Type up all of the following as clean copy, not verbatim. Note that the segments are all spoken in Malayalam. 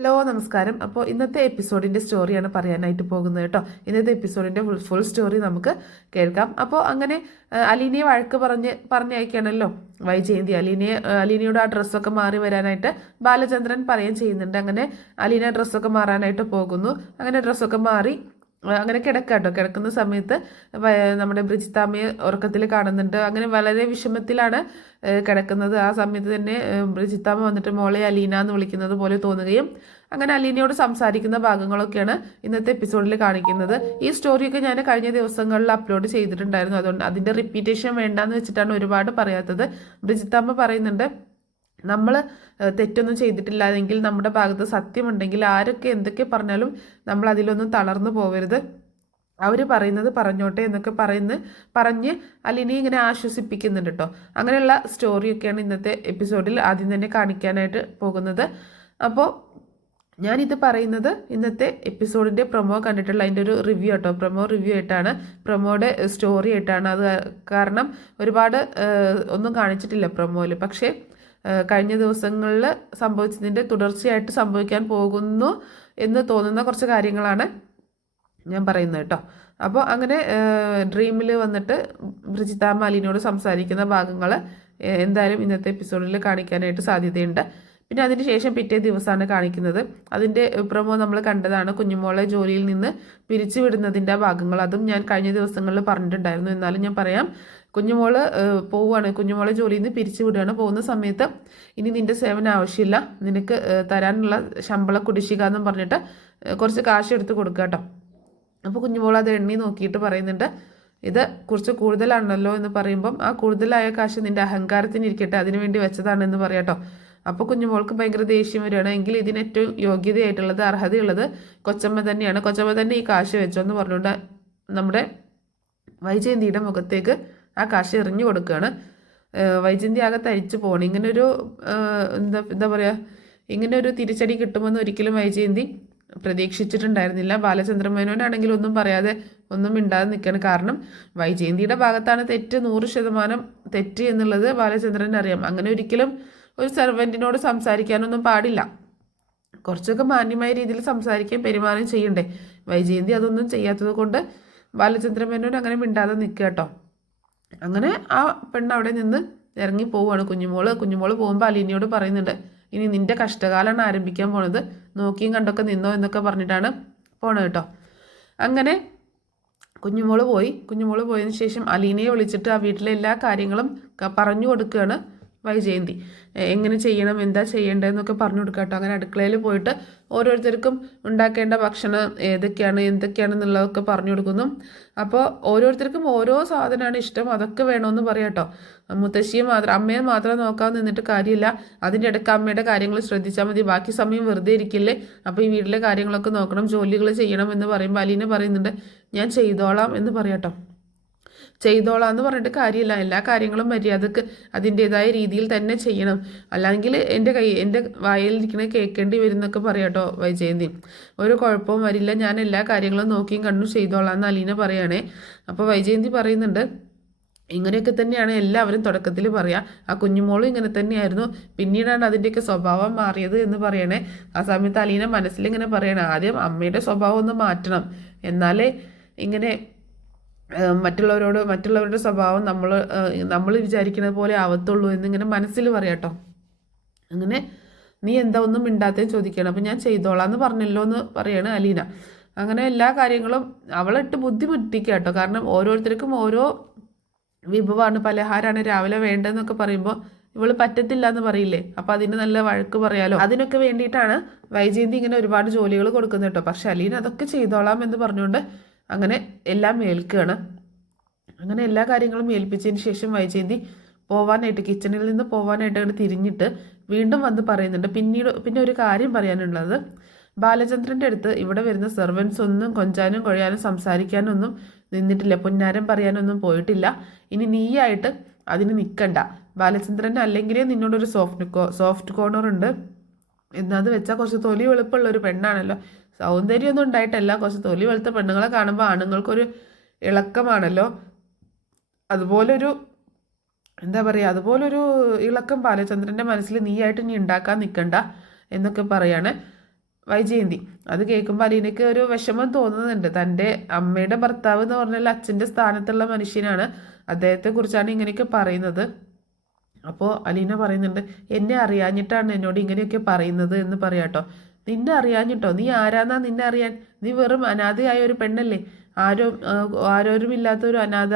ഹലോ നമസ്കാരം. അപ്പോൾ ഇന്നത്തെ എപ്പിസോഡിൻ്റെ സ്റ്റോറിയാണ് പറയാനായിട്ട് പോകുന്നത് കേട്ടോ. ഇന്നത്തെ എപ്പിസോഡിൻ്റെ ഫുൾ സ്റ്റോറി നമുക്ക് കേൾക്കാം. അപ്പോൾ അങ്ങനെ അലീനയെ വഴക്ക് പറഞ്ഞയക്കുകയാണല്ലോ വൈജയന്തി. അലീനയോട് ആ ഡ്രസ്സൊക്കെ മാറി വരാനായിട്ട് ബാലചന്ദ്രൻ പറയുകയും ചെയ്യുന്നുണ്ട്. അങ്ങനെ അലീന ഡ്രസ്സൊക്കെ മാറാനായിട്ട് പോകുന്നു. അങ്ങനെ ഡ്രസ്സൊക്കെ മാറി അങ്ങനെ കിടക്കാട്ടോ. കിടക്കുന്ന സമയത്ത് നമ്മുടെ ബ്രിജിത്താമ്മയെ ഉറക്കത്തിൽ കാണുന്നുണ്ട്. അങ്ങനെ വളരെ വിഷമത്തിലാണ് കിടക്കുന്നത്. ആ സമയത്ത് തന്നെ ബ്രിജിത്താമ്മ വന്നിട്ട് മോളെ അലീന എന്ന് വിളിക്കുന്നത് പോലെ തോന്നുകയും അങ്ങനെ അലീനയോട് സംസാരിക്കുന്ന ഭാഗങ്ങളൊക്കെയാണ് ഇന്നത്തെ എപ്പിസോഡിൽ കാണിക്കുന്നത്. ഈ സ്റ്റോറിയൊക്കെ ഞാൻ കഴിഞ്ഞ ദിവസങ്ങളിൽ അപ്ലോഡ് ചെയ്തിട്ടുണ്ടായിരുന്നു. അതുകൊണ്ട് അതിൻ്റെ റിപ്പീറ്റേഷൻ വേണ്ടാന്ന് വെച്ചിട്ടാണ് ഒരുപാട് പറയാത്തത്. ബ്രിജിത്താമ്മ പറയുന്നുണ്ട്, നമ്മൾ തെറ്റൊന്നും ചെയ്തിട്ടില്ല നമ്മുടെ ഭാഗത്ത് സത്യമുണ്ടെങ്കിൽ ആരൊക്കെ എന്തൊക്കെ പറഞ്ഞാലും നമ്മൾ അതിലൊന്നും തളർന്നു പോകരുത്. അവർ പറയുന്നത് പറഞ്ഞോട്ടെ എന്നൊക്കെ പറഞ്ഞ് അലിനെ ഇങ്ങനെ ആശ്വസിപ്പിക്കുന്നുണ്ട് കേട്ടോ. അങ്ങനെയുള്ള സ്റ്റോറിയൊക്കെയാണ് ഇന്നത്തെ എപ്പിസോഡിൽ ആദ്യം തന്നെ കാണിക്കാനായിട്ട് പോകുന്നത്. അപ്പോൾ ഞാനിത് പറയുന്നത് ഇന്നത്തെ എപ്പിസോഡിൻ്റെ പ്രൊമോ കണ്ടിട്ടുള്ള അതിൻ്റെ ഒരു റിവ്യൂ കേട്ടോ. പ്രൊമോ റിവ്യൂ ആയിട്ടാണ്, പ്രൊമോയുടെ സ്റ്റോറി ആയിട്ടാണ്. അത് കാരണം ഒരുപാട് ഒന്നും കാണിച്ചിട്ടില്ല പ്രൊമോയിൽ. പക്ഷേ കഴിഞ്ഞ ദിവസങ്ങളിൽ സംഭവിച്ചതിൻ്റെ തുടർച്ചയായിട്ട് സംഭവിക്കാൻ പോകുന്നു എന്ന് തോന്നുന്ന കുറച്ച് കാര്യങ്ങളാണ് ഞാൻ പറയുന്നത് കേട്ടോ. അപ്പോൾ അങ്ങനെ ഡ്രീമിൽ വന്നിട്ട് ബ്രിജിത്താമ്മ അലീനയോട് സംസാരിക്കുന്ന ഭാഗങ്ങൾ എന്തായാലും ഇന്നത്തെ എപ്പിസോഡിൽ കാണിക്കാനായിട്ട് സാധ്യതയുണ്ട്. പിന്നെ അതിന് ശേഷം പിറ്റേ ദിവസമാണ് കാണിക്കുന്നത്. അതിൻ്റെ പ്രൊമോ നമ്മൾ കണ്ടതാണ്. കുഞ്ഞുമോളെ ജോലിയിൽ നിന്ന് പിരിച്ചുവിടുന്നതിൻ്റെ ഭാഗങ്ങൾ. അതും ഞാൻ കഴിഞ്ഞ ദിവസങ്ങളിൽ പറഞ്ഞിട്ടുണ്ടായിരുന്നു. എന്നാലും ഞാൻ പറയാം. കുഞ്ഞുമോള് പോവുകയാണ്, കുഞ്ഞുമോളെ ജോലിയിൽ നിന്ന് പിരിച്ചു വിടുകയാണ്. പോകുന്ന സമയത്ത് ഇനി നിൻ്റെ സേവനം ആവശ്യമില്ല, നിനക്ക് തരാനുള്ള ശമ്പള കുടിശ്ശിക എന്നും പറഞ്ഞിട്ട് കുറച്ച് കാശ് എടുത്ത് കൊടുക്കുക കേട്ടോ. അപ്പോൾ കുഞ്ഞുമോൾ അത് എണ്ണി നോക്കിയിട്ട് പറയുന്നുണ്ട്, ഇത് കുറച്ച് കൂടുതലാണല്ലോ എന്ന് പറയുമ്പം ആ കൂടുതലായ കാശ് നിൻ്റെ അഹങ്കാരത്തിന് ഇരിക്കട്ടെ, അതിനു വേണ്ടി വെച്ചതാണെന്ന് പറയാം കേട്ടോ. അപ്പോൾ കുഞ്ഞുമോൾക്ക് ഭയങ്കര ദേഷ്യം വരികയാണ്. എങ്കിൽ ഇതിന് ഏറ്റവും യോഗ്യതയായിട്ടുള്ളത് അർഹതയുള്ളത് കൊച്ചമ്മ തന്നെയാണ്, കൊച്ചമ്മ തന്നെ ഈ കാശ് വെച്ചോ എന്ന് പറഞ്ഞുകൊണ്ട് നമ്മുടെ വൈജയന്തിയുടെ മുഖത്തേക്ക് ആ കാശ് എറിഞ്ഞു കൊടുക്കുകയാണ്. വൈജയന്തി ആകെ തരിച്ചു പോകണം. ഇങ്ങനൊരു എന്താ പറയുക, ഇങ്ങനൊരു തിരിച്ചടി കിട്ടുമെന്ന് ഒരിക്കലും വൈജയന്തി പ്രതീക്ഷിച്ചിട്ടുണ്ടായിരുന്നില്ല. ബാലചന്ദ്രൻ മേനോനാണെങ്കിൽ ഒന്നും പറയാതെ ഒന്നും മിണ്ടാതെ നിൽക്കണം. കാരണം വൈജയന്തിയുടെ ഭാഗത്താണ് തെറ്റ്, 100% തെറ്റ് എന്നുള്ളത് ബാലചന്ദ്രന് അറിയാം. അങ്ങനെ ഒരിക്കലും ഒരു സെർവൻറ്റിനോട് സംസാരിക്കാനൊന്നും പാടില്ല. കുറച്ചൊക്കെ മാന്യമായ രീതിയിൽ സംസാരിക്കുകയും പെരുമാറുകയും ചെയ്യണ്ടേ. വൈജയന്തി അതൊന്നും ചെയ്യാത്തത് കൊണ്ട് ബാലചന്ദ്രൻ മേനോൻ അങ്ങനെ മിണ്ടാതെ നിൽക്കുക കേട്ടോ. അങ്ങനെ ആ പെണ്ണ് അവിടെ നിന്ന് ഇറങ്ങി പോവുകയാണ്. കുഞ്ഞുമോള് പോകുമ്പോൾ അലീനയോട് പറയുന്നുണ്ട്, ഇനി നിൻ്റെ കഷ്ടകാലമാണ് ആരംഭിക്കാൻ പോണത്, നോക്കിയും കണ്ടൊക്കെ നിന്നോ എന്നൊക്കെ പറഞ്ഞിട്ടാണ് പോണത് കേട്ടോ. അങ്ങനെ കുഞ്ഞുമോള് പോയതിന് ശേഷം അലീനയെ വിളിച്ചിട്ട് ആ വീട്ടിലെ എല്ലാ കാര്യങ്ങളും പറഞ്ഞു കൊടുക്കുകയാണ് വൈജയന്തി. എങ്ങനെ ചെയ്യണം, എന്താ ചെയ്യേണ്ടതെന്നൊക്കെ പറഞ്ഞു കൊടുക്കുക കേട്ടോ. അങ്ങനെ അടുക്കളയിൽ പോയിട്ട് ഓരോരുത്തർക്കും ഉണ്ടാക്കേണ്ട ഭക്ഷണം ഏതൊക്കെയാണ് എന്തൊക്കെയാണെന്നുള്ളതൊക്കെ പറഞ്ഞു കൊടുക്കുന്നു. അപ്പോൾ ഓരോരുത്തർക്കും ഓരോ സാധനമാണ് ഇഷ്ടം, അതൊക്കെ വേണമെന്ന് പറയാം കേട്ടോ. അമ്മയെ മാത്രം നോക്കാൻ നിന്നിട്ട് കാര്യമില്ല. അതിൻ്റെ ഇടയ്ക്ക് അമ്മയുടെ കാര്യങ്ങൾ ശ്രദ്ധിച്ചാൽ മതി, ബാക്കി സമയം വെറുതെ ഇരിക്കില്ലേ. അപ്പോൾ ഈ വീട്ടിലെ കാര്യങ്ങളൊക്കെ നോക്കണം, ജോലികൾ ചെയ്യണം എന്ന് പറയുമ്പോൾ അലീന പറയുന്നുണ്ട്, ഞാൻ ചെയ്തോളാം എന്ന് പറയാം കേട്ടോ. ചെയ്തോളാം എന്ന് പറഞ്ഞിട്ട് കാര്യമില്ല, എല്ലാ കാര്യങ്ങളും മര്യാദക്ക് അതിൻ്റെതായ രീതിയിൽ തന്നെ ചെയ്യണം, അല്ലെങ്കിൽ എൻ്റെ വായിലിരിക്കണ കേൾക്കേണ്ടി വരും എന്നൊക്കെ പറയാം കേട്ടോ വൈജയന്തി. ഒരു കുഴപ്പവും വരില്ല, ഞാൻ എല്ലാ കാര്യങ്ങളും നോക്കിയും കണ്ടും ചെയ്തോളാം എന്ന് അലീന പറയുകയാണേ. അപ്പോൾ വൈജയന്തി പറയുന്നുണ്ട്, ഇങ്ങനെയൊക്കെ തന്നെയാണ് എല്ലാവരും തുടക്കത്തിൽ പറയുക, ആ കുഞ്ഞുമോളും ഇങ്ങനെ തന്നെയായിരുന്നു, പിന്നീടാണ് അതിൻ്റെയൊക്കെ സ്വഭാവം മാറിയത് എന്ന് പറയണേ. ആ സമയത്ത് അലീന മനസ്സിലിങ്ങനെ പറയണേ, ആദ്യം അമ്മയുടെ സ്വഭാവം ഒന്ന് മാറ്റണം, എന്നാലേ ഇങ്ങനെ മറ്റുള്ളവരുടെ സ്വഭാവം നമ്മൾ വിചാരിക്കുന്നത് പോലെ ആവത്തുള്ളൂ എന്നിങ്ങനെ മനസ്സിൽ പറയാട്ടോ. അങ്ങനെ നീ എന്താ ഒന്നും മിണ്ടാത്തേന്ന് ചോദിക്കണം. അപ്പം ഞാൻ ചെയ്തോളാം എന്ന് പറഞ്ഞല്ലോ എന്ന് പറയാണ് അലീന. അങ്ങനെ എല്ലാ കാര്യങ്ങളും അവളിട്ട് ബുദ്ധിമുട്ടിക്കുക കേട്ടോ. കാരണം ഓരോരുത്തർക്കും ഓരോ വിഭവമാണ്, പലഹാരമാണ് രാവിലെ വേണ്ടതെന്നൊക്കെ പറയുമ്പോൾ ഇവള് പറ്റത്തില്ല എന്ന് പറയില്ലേ. അപ്പോൾ അതിന് നല്ല വഴക്ക് പറയാലോ. അതിനൊക്കെ വേണ്ടിയിട്ടാണ് വൈജയന്തി ഇങ്ങനെ ഒരുപാട് ജോലികൾ കൊടുക്കുന്നത് കേട്ടോ. പക്ഷെ അലീന അതൊക്കെ ചെയ്തോളാം എന്ന് പറഞ്ഞുകൊണ്ട് അങ്ങനെ എല്ലാം ഏൽക്കുകയാണ്. അങ്ങനെ എല്ലാ കാര്യങ്ങളും ഏൽപ്പിച്ചതിന് ശേഷം വൈജയന്തി കിച്ചണിൽ നിന്ന് പോവാനായിട്ട് അങ്ങനെ തിരിഞ്ഞിട്ട് വീണ്ടും വന്ന് പറയുന്നുണ്ട്. പിന്നെ ഒരു കാര്യം പറയാനുള്ളത്, ബാലചന്ദ്രൻ്റെ അടുത്ത് ഇവിടെ വരുന്ന സെർവൻസ് ഒന്നും കൊഞ്ചാനും കൊഴയാനും സംസാരിക്കാനൊന്നും നിന്നിട്ടില്ല, പൊന്നാരം പറയാനൊന്നും പോയിട്ടില്ല. ഇനി നീയായിട്ട് അതിന് നിൽക്കണ്ട. ബാലചന്ദ്രൻ അല്ലെങ്കിലേ നിന്നോടൊരു സോഫ്റ്റ് കോർണർ ഉണ്ട്. എന്നത് വെച്ചാൽ കുറച്ച് തൊലി വെളുപ്പുള്ള ഒരു പെണ്ണാണല്ലോ, സൗന്ദര്യമൊന്നും ഉണ്ടായിട്ടല്ല, കുറച്ച് തൊലി വെളുത്ത പെണ്ണുങ്ങളെ കാണുമ്പോൾ ആണുങ്ങൾക്കൊരു ഇളക്കമാണല്ലോ. അതുപോലൊരു അതുപോലൊരു ഇളക്കം ബാലചന്ദ്രൻ്റെ മനസ്സിൽ നീയായിട്ട് നീ ഉണ്ടാക്കാൻ നിൽക്കണ്ട എന്നൊക്കെ പറയാണ്. വൈജയന്തി. അത് കേൾക്കുമ്പോൾ അലീനയ്ക്ക് ഒരു വിഷമം തോന്നുന്നുണ്ട്. തൻ്റെ അമ്മയുടെ ഭർത്താവ് എന്ന് പറഞ്ഞാൽ അച്ഛൻ്റെ സ്ഥാനത്തുള്ള മനുഷ്യനാണ്, അദ്ദേഹത്തെക്കുറിച്ചാണ് ഇങ്ങനെയൊക്കെ പറയുന്നത്. അപ്പോൾ അലീന പറയുന്നുണ്ട്, എന്നെ അറിയാഞ്ഞിട്ടാണ് എന്നോട് ഇങ്ങനെയൊക്കെ പറയുന്നത് എന്ന് പറയാട്ടോ. നിന്നെ അറിയാഞ്ഞിട്ടോ? നീ ആരാന്നാ നിന്നെ അറിയാൻ? നീ വെറും അനാഥയായ ഒരു പെണ്ണല്ലേ, ആരോരുമില്ലാത്ത ഒരു അനാഥ.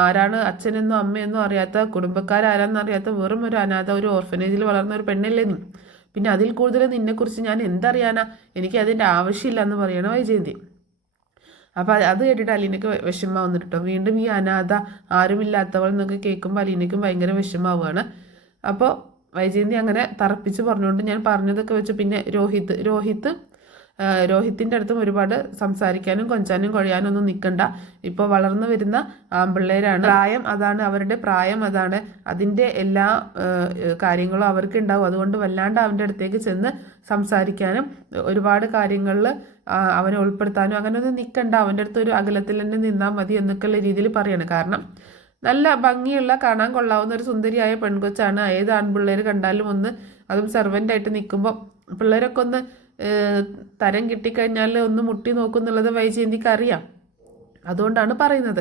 ആരാണ് അച്ഛനെന്നോ അമ്മയെന്നോ അറിയാത്ത, കുടുംബക്കാരാരാന്നോ അറിയാത്ത വെറും ഒരു അനാഥ, ഒരു ഓർഫനേജിൽ വളർന്ന ഒരു പെണ്ണല്ലേ നീ. പിന്നെ അതിൽ കൂടുതൽ നിന്നെക്കുറിച്ച് ഞാൻ എന്തറിയാനാ? എനിക്ക് അതിൻ്റെ ആവശ്യമില്ല എന്ന് പറയണം വൈജയന്തി. അപ്പോൾ അത് കേട്ടിട്ട് അലീനയ്ക്ക് വിഷമം വന്നിട്ടോ. വീണ്ടും ഈ അനാഥ, ആരുമില്ലാത്തവൾ എന്നൊക്കെ കേൾക്കുമ്പോൾ അലീനയ്ക്കും ഭയങ്കര വിഷമാവുകയാണ്. അപ്പോൾ വൈജയന്തി അങ്ങനെ തറപ്പിച്ച് പറഞ്ഞുകൊണ്ട് ഞാൻ പറഞ്ഞതൊക്കെ വെച്ച് പിന്നെ രോഹിത്തിൻ്റെ അടുത്തും ഒരുപാട് സംസാരിക്കാനും കൊഞ്ചാനും കൊഴയാനും ഒന്നും നിൽക്കണ്ട. ഇപ്പോൾ വളർന്നു വരുന്ന ആൺപിള്ളേരാണ്, പ്രായം അതാണ്, അവരുടെ പ്രായം അതാണ്, അതിൻ്റെ എല്ലാ കാര്യങ്ങളും അവർക്ക് ഉണ്ടാവും. അതുകൊണ്ട് വല്ലാണ്ട് അവൻ്റെ അടുത്തേക്ക് ചെന്ന് സംസാരിക്കാനും ഒരുപാട് കാര്യങ്ങളിൽ അവനെ ഉൾപ്പെടുത്താനും അങ്ങനെയൊന്നും നിൽക്കണ്ട, അവൻ്റെ അടുത്ത് ഒരു അകലത്തിൽ തന്നെ നിന്നാൽ മതി എന്നൊക്കെയുള്ള രീതിയിൽ പറയാണ്. കാരണം നല്ല ഭംഗിയുള്ള, കാണാൻ കൊള്ളാവുന്ന ഒരു സുന്ദരിയായ പെൺകൊച്ചാണ്. ഏത് ആൺപിള്ളേർ കണ്ടാലും ഒന്ന്, അതും സെർവൻ്റായിട്ട് നിൽക്കുമ്പോൾ പിള്ളേരൊക്കെ ഒന്ന് തരം കിട്ടിക്കഴിഞ്ഞാൽ ഒന്ന് മുട്ടി നോക്കുന്നുള്ളത് വൈജയന്തിക്ക് അറിയാം. അതുകൊണ്ടാണ് പറയുന്നത്.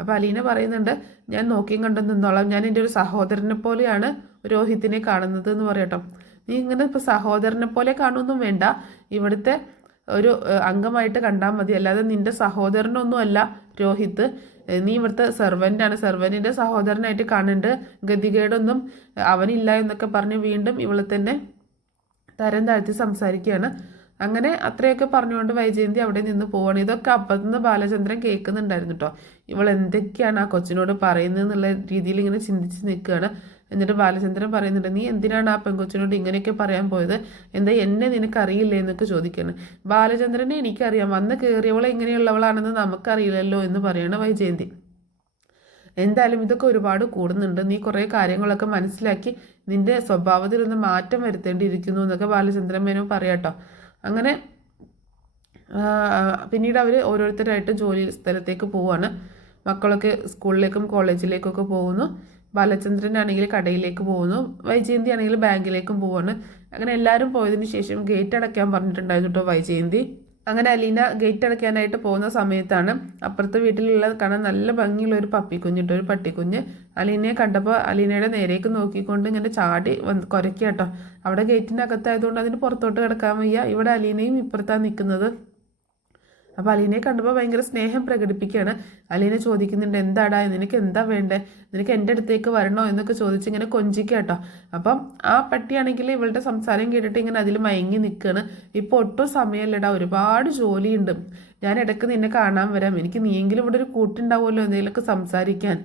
അപ്പോൾ അലീന പറയുന്നുണ്ട്, ഞാൻ നോക്കിയും കണ്ടു നിന്നോളാം, ഞാൻ എൻ്റെ ഒരു സഹോദരനെ പോലെയാണ് രോഹിത്തിനെ കാണുന്നത് എന്ന് പറയട്ടോ. നീ ഇങ്ങനെ ഇപ്പോൾ സഹോദരനെ പോലെ കാണുമൊന്നും വേണ്ട, ഇവിടുത്തെ ഒരു അംഗമായിട്ട് കണ്ടാൽ മതി, അല്ലാതെ നിൻ്റെ സഹോദരനൊന്നും അല്ല രോഹിത്ത്. നീ ഇവിടുത്തെ സെർവൻ്റാണ്, സെർവൻറ്റിൻ്റെ സഹോദരനായിട്ട് കാണുന്നുണ്ട്, ഗതികേടൊന്നും അവനില്ല എന്നൊക്കെ പറഞ്ഞ് വീണ്ടും ഇവളെ തന്നെ തരം താഴ്ത്തി സംസാരിക്കുകയാണ്. അങ്ങനെ അത്രയൊക്കെ പറഞ്ഞുകൊണ്ട് വൈജയന്തി അവിടെ നിന്ന് പോവാണ്. ഇതൊക്കെ അപ്പത്തുനിന്ന് ബാലചന്ദ്രൻ കേൾക്കുന്നുണ്ടായിരുന്നു കേട്ടോ. ഇവൾ എന്തൊക്കെയാണ് ആ കൊച്ചിനോട് പറയുന്നത് എന്നുള്ള രീതിയിൽ ഇങ്ങനെ ചിന്തിച്ച് നിൽക്കുകയാണ്. എന്നിട്ട് ബാലചന്ദ്രൻ പറയുന്നുണ്ട്, നീ എന്തിനാണ് ആ പെൺകൊച്ചിനോട് ഇങ്ങനെയൊക്കെ പറയാൻ പോയത്, എന്താ എന്നെ നിനക്കറിയില്ലേ എന്നൊക്കെ ചോദിക്കുകയാണ്. ബാലചന്ദ്രനെ എനിക്കറിയാം, വന്ന് കയറിയവളെ എങ്ങനെയുള്ളവളാണെന്ന് നമുക്കറിയില്ലല്ലോ എന്ന് പറയണം വൈജയന്തി. എന്തായാലും ഇതൊക്കെ ഒരുപാട് കൂടുന്നുണ്ട്, നീ കുറേ കാര്യങ്ങളൊക്കെ മനസ്സിലാക്കി നിൻ്റെ സ്വഭാവത്തിലൊന്ന് മാറ്റം വരുത്തേണ്ടിയിരിക്കുന്നു എന്നൊക്കെ ബാലചന്ദ്രൻ മേനോൻ പറയാട്ടോ. അങ്ങനെ പിന്നീട് അവർ ഓരോരുത്തരായിട്ട് ജോലി സ്ഥലത്തേക്ക് പോവാണ്. മക്കളൊക്കെ സ്കൂളിലേക്കും കോളേജിലേക്കൊക്കെ പോകുന്നു. ബാലചന്ദ്രനാണെങ്കിൽ കടയിലേക്ക് പോകുന്നു, വൈജയന്തി ആണെങ്കിൽ ബാങ്കിലേക്കും പോവാണ്. അങ്ങനെ എല്ലാവരും പോയതിന് ശേഷം ഗേറ്റ് അടയ്ക്കാൻ പറഞ്ഞിട്ടുണ്ടായിരുന്നു കേട്ടോ വൈജയന്തി. അങ്ങനെ അലീന ഗേറ്റ് അടയ്ക്കാനായിട്ട് പോകുന്ന സമയത്താണ് അപ്പുറത്തെ വീട്ടിലുള്ള കാണാൻ നല്ല ഭംഗിയുള്ള ഒരു പപ്പിക്കുഞ്ഞിട്ട്, ഒരു പട്ടിക്കുഞ്ഞ് അലീനയെ കണ്ടപ്പോൾ അലീനയുടെ നേരേക്ക് നോക്കിക്കൊണ്ട് ഇങ്ങനെ ചാടി കുരയ്ക്കുക കേട്ടോ. അവിടെ ഗേറ്റിനകത്തായതുകൊണ്ട് അതിന് പുറത്തോട്ട് കിടക്കാൻ വയ്യ. ഇവിടെ അലീനയും ഇപ്പുറത്താണ് നിൽക്കുന്നത്. അപ്പോൾ അലീനയെ കണ്ടപ്പോൾ ഭയങ്കര സ്നേഹം പ്രകടിപ്പിക്കുകയാണ്. അലീന ചോദിക്കുന്നുണ്ട്, എന്താടാ നിനക്ക് എന്താ വേണ്ടേ, നിനക്ക് എൻ്റെ അടുത്തേക്ക് വരണോ എന്നൊക്കെ ചോദിച്ച് ഇങ്ങനെ കൊഞ്ചിക്കുക കേട്ടോ. അപ്പം ആ പട്ടിയാണെങ്കിൽ ഇവളുടെ സംസാരം കേട്ടിട്ട് ഇങ്ങനെ അതിൽ മയങ്ങി നിൽക്കുകയാണ്. ഇപ്പോൾ ഒട്ടും സമയമല്ലടാ, ഒരുപാട് ജോലിയുണ്ട്, ഞാൻ ഇടയ്ക്ക് നിന്നെ കാണാൻ വരാം, എനിക്ക് നീയെങ്കിലും ഇവിടെ ഒരു കൂട്ടുണ്ടാവുമല്ലോ എന്തെങ്കിലുമൊക്കെ സംസാരിക്കാൻ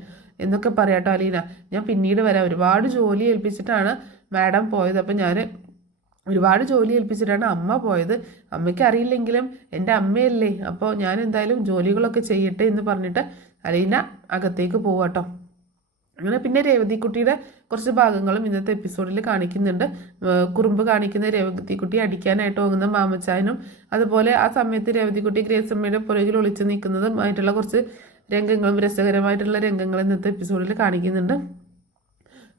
എന്നൊക്കെ പറയാട്ടോ അലീന. ഞാൻ പിന്നീട് വരാം, ഒരുപാട് ജോലി ഏൽപ്പിച്ചിട്ടാണ് മാഡം പോയത്, അപ്പം ഞാൻ ഒരുപാട് ജോലി ഏൽപ്പിച്ചിട്ടാണ് അമ്മ പോയത്, അമ്മയ്ക്ക് അറിയില്ലെങ്കിലും എൻ്റെ അമ്മയല്ലേ, അപ്പോൾ ഞാൻ എന്തായാലും ജോലികളൊക്കെ ചെയ്യട്ടെ എന്ന് പറഞ്ഞിട്ട് അലീന അകത്തേക്ക് പോവാട്ടോ. അങ്ങനെ പിന്നെ രേവതിക്കുട്ടിയുടെ കുറച്ച് ഭാഗങ്ങളും ഇന്നത്തെ എപ്പിസോഡിൽ കാണിക്കുന്നുണ്ട്. കുറുമ്പ് കാണിക്കുന്ന രേവതിക്കുട്ടി അടിക്കാനായിട്ട് പോകുന്ന മാമച്ചായനും, അതുപോലെ ആ സമയത്ത് രേവതിക്കുട്ടി ഗ്രേസമ്മയുടെ പുറകിൽ ഒളിച്ചു നിൽക്കുന്നതുമായിട്ടുള്ള കുറച്ച് രംഗങ്ങളും രസകരമായിട്ടുള്ള രംഗങ്ങൾ ഇന്നത്തെ എപ്പിസോഡിൽ കാണിക്കുന്നുണ്ട്.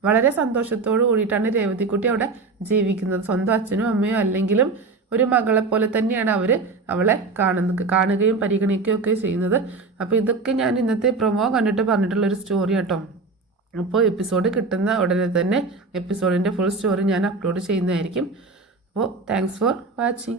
വളരെ സന്തോഷത്തോടു കൂടിയിട്ടാണ് രേവതിക്കുട്ടി അവിടെ ജീവിക്കുന്നത്. സ്വന്തം അച്ഛനും അമ്മയോ അല്ലെങ്കിലും ഒരു മകളെ പോലെ തന്നെയാണ് അവളെ കാണുകയും പരിഗണിക്കുകയും ഒക്കെ ചെയ്യുന്നത്. അപ്പോൾ ഇതൊക്കെ ഞാൻ ഇന്നത്തെ പ്രൊമോ കണ്ടിട്ട് പറഞ്ഞിട്ടുള്ളൊരു സ്റ്റോറി കേട്ടോ. അപ്പോൾ എപ്പിസോഡ് കിട്ടുന്ന ഉടനെ തന്നെ എപ്പിസോഡിൻ്റെ ഫുൾ സ്റ്റോറി ഞാൻ അപ്ലോഡ് ചെയ്യുന്നതായിരിക്കും. അപ്പോൾ താങ്ക്സ് ഫോർ വാച്ചിങ്.